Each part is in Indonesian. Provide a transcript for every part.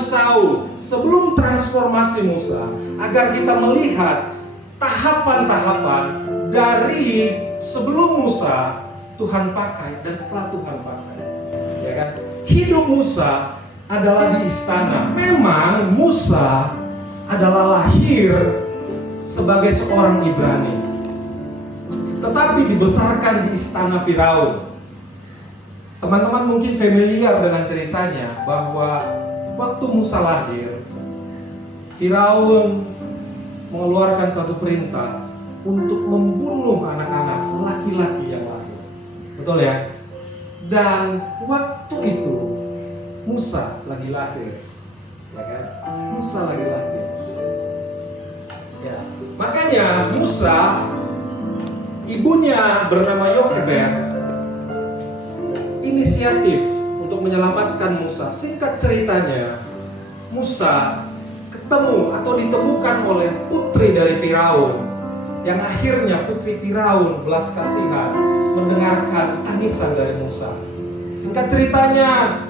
harus tahu sebelum transformasi Musa, agar kita melihat tahapan-tahapan dari sebelum Musa Tuhan pakai dan setelah Tuhan pakai. Ya kan? Hidup Musa adalah di istana. Memang Musa adalah lahir sebagai seorang Ibrani, tetapi dibesarkan di istana Firaun. Teman-teman mungkin familiar dengan ceritanya bahwa waktu Musa lahir, Firaun mengeluarkan satu perintah untuk membunuh anak-anak laki-laki yang lahir. Betul ya? Dan waktu itu Musa lagi lahir, ya kan? Musa lagi lahir. Ya, makanya Musa, ibunya bernama Yokebed, inisiatif untuk menyelamatkan Musa. Singkat ceritanya, Musa ketemu atau ditemukan oleh putri dari Firaun, yang akhirnya putri Firaun belas kasihan mendengarkan tangisan dari Musa. Singkat ceritanya,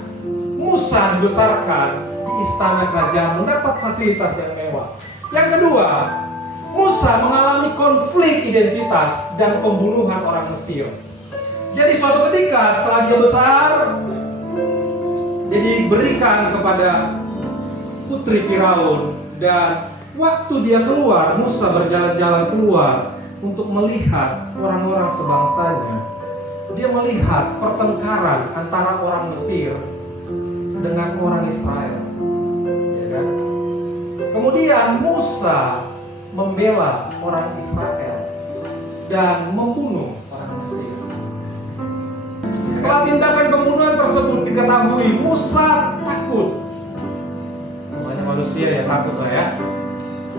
Musa dibesarkan di istana kerajaan, mendapat fasilitas yang mewah. Yang kedua, Musa mengalami konflik identitas dan pembunuhan orang Mesir. Jadi suatu ketika setelah dia besar, dia diberikan kepada putri Firaun, dan waktu dia keluar, Musa berjalan-jalan keluar untuk melihat orang-orang sebangsanya. Dia melihat pertengkaran antara orang Mesir dengan orang Israel, ya kan? Kemudian Musa membela orang Israel dan membunuh orang Mesir. Setelah tindakan pembunuhan tersebut diketahui, Musa takut. Namanya manusia ya, takut lah ya.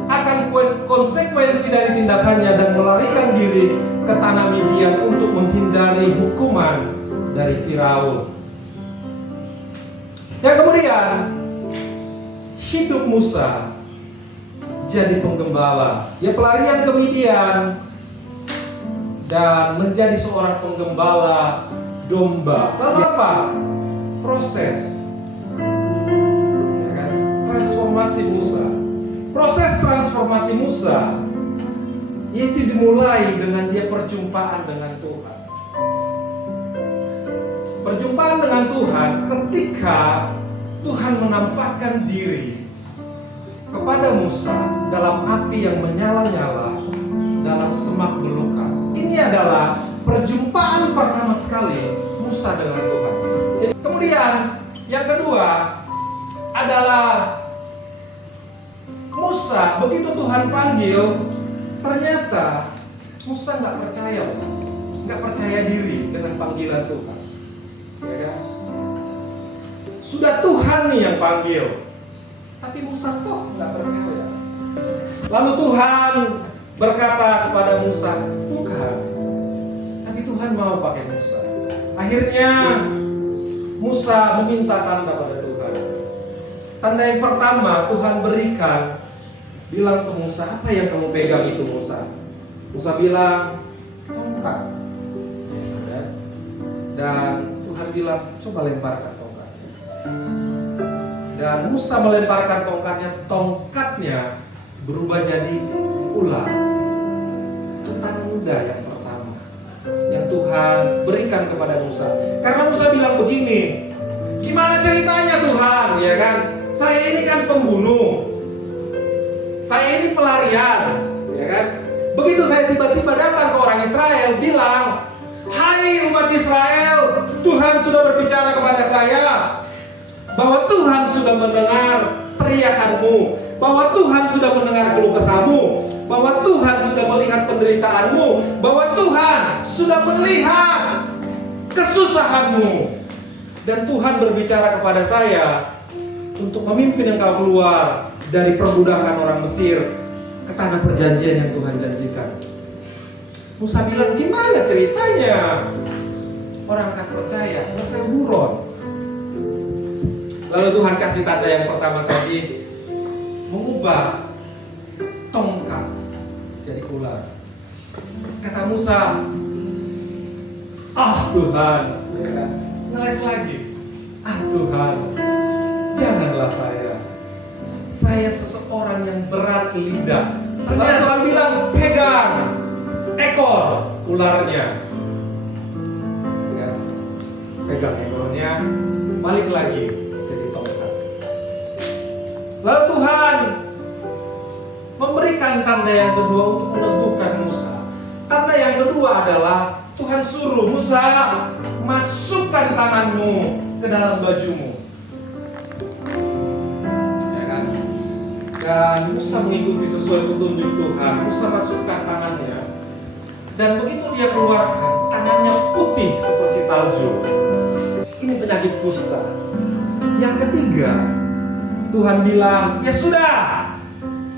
Akan konsekuensi dari tindakannya dan melarikan diri ke tanah Midian untuk menghindari hukuman dari Firaun. Dan kemudian hidup Musa jadi penggembala. Dia pelarian ke Midian dan menjadi seorang penggembala domba. Lalu apa? Proses, ya kan? Transformasi Musa. Proses transformasi Musa itu dimulai dengan dia perjumpaan dengan Tuhan. Perjumpaan dengan Tuhan ketika Tuhan menampakkan diri kepada Musa dalam api yang menyala-nyala dalam semak belukar. Ini adalah perjumpaan pertama sekali Musa dengan Tuhan. Jadi, kemudian yang kedua adalah Musa, begitu Tuhan panggil, ternyata Musa nggak percaya diri dengan panggilan Tuhan. Ya kan? Sudah Tuhan nih yang panggil, tapi Musa toh nggak percaya. Lalu Tuhan berkata kepada Musa, bukan, tapi Tuhan mau pakai Musa. Akhirnya Musa meminta tanda pada Tuhan. Tanda yang pertama Tuhan berikan, bilang ke Musa, apa yang kamu pegang itu Musa? Musa bilang, tongkat. Dan Tuhan bilang, coba lemparkan tongkatnya. Dan Musa melemparkan tongkatnya berubah jadi ular. Itu tanda yang pertama yang Tuhan berikan kepada Musa. Karena Musa bilang begini, gimana ceritanya Tuhan, ya kan? Saya ini kan pembunuh, saya ini pelarian, ya kan? Begitu saya tiba-tiba datang ke orang Israel, bilang, hai umat Israel, Tuhan sudah berbicara kepada saya bahwa Tuhan sudah mendengar teriakanmu, bahwa Tuhan sudah mendengar keluh kesahmu, bahwa Tuhan sudah melihat penderitaanmu, bahwa Tuhan sudah melihat kesusahanmu, dan Tuhan berbicara kepada saya untuk memimpin engkau keluar dari perbudakan orang Mesir ke tanah perjanjian yang Tuhan janjikan. Musa bilang, gimana ceritanya? Orang akan percaya, karena saya buron. Lalu Tuhan kasih tanda yang pertama tadi, mengubah tongkat jadi ular. Kata Musa, Tuhan, ngeles lagi. Tuhan, janganlah saya. saya seseorang yang berat lidah. Ternyata Tuhan bilang, pegang ekor ularnya. Ya, pegang ekornya, balik lagi jadi tongkat. Lalu Tuhan memberikan tanda yang kedua untuk meneguhkan Musa. Tanda yang kedua adalah Tuhan suruh Musa, masukkan tanganmu ke dalam bajumu. Ya kan? Dan Musa mengikuti sesuai petunjuk Tuhan. Musa masukkan tangannya. Dan begitu dia keluarkan, tangannya putih seperti salju. Ini penyakit kusta. Yang ketiga, Tuhan bilang, ya sudah,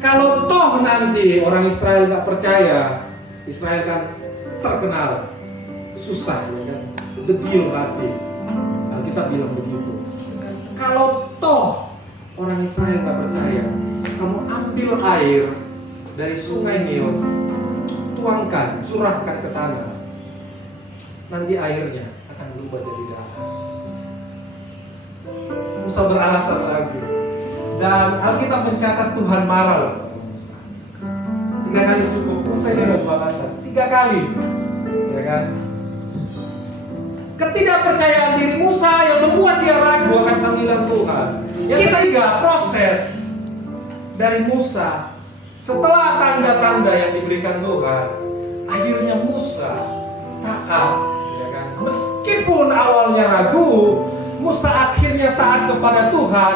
kalau toh nanti orang Israel gak percaya, Israel kan terkenal susah, ya kan, debil hati. Alkitab bilang begitu. Kalau toh orang Israel gak percaya, kamu ambil air dari sungai Nil, tuangkan, curahkan ke tanah. Nanti airnya akan berubah jadi darah. Musa beralasan lagi. Dan Alkitab mencatat Tuhan marah loh sama Musa. 3 kali cukup. Musa ini ada 2 kata. 3 kali. Ya kan? Ketidakpercayaan diri Musa yang membuat dia ragu akan panggilan Tuhan. Yang ketiga, proses dari Musa. Setelah tanda-tanda yang diberikan Tuhan, akhirnya Musa taat. Ya kan? Meskipun awalnya ragu, Musa akhirnya taat kepada Tuhan.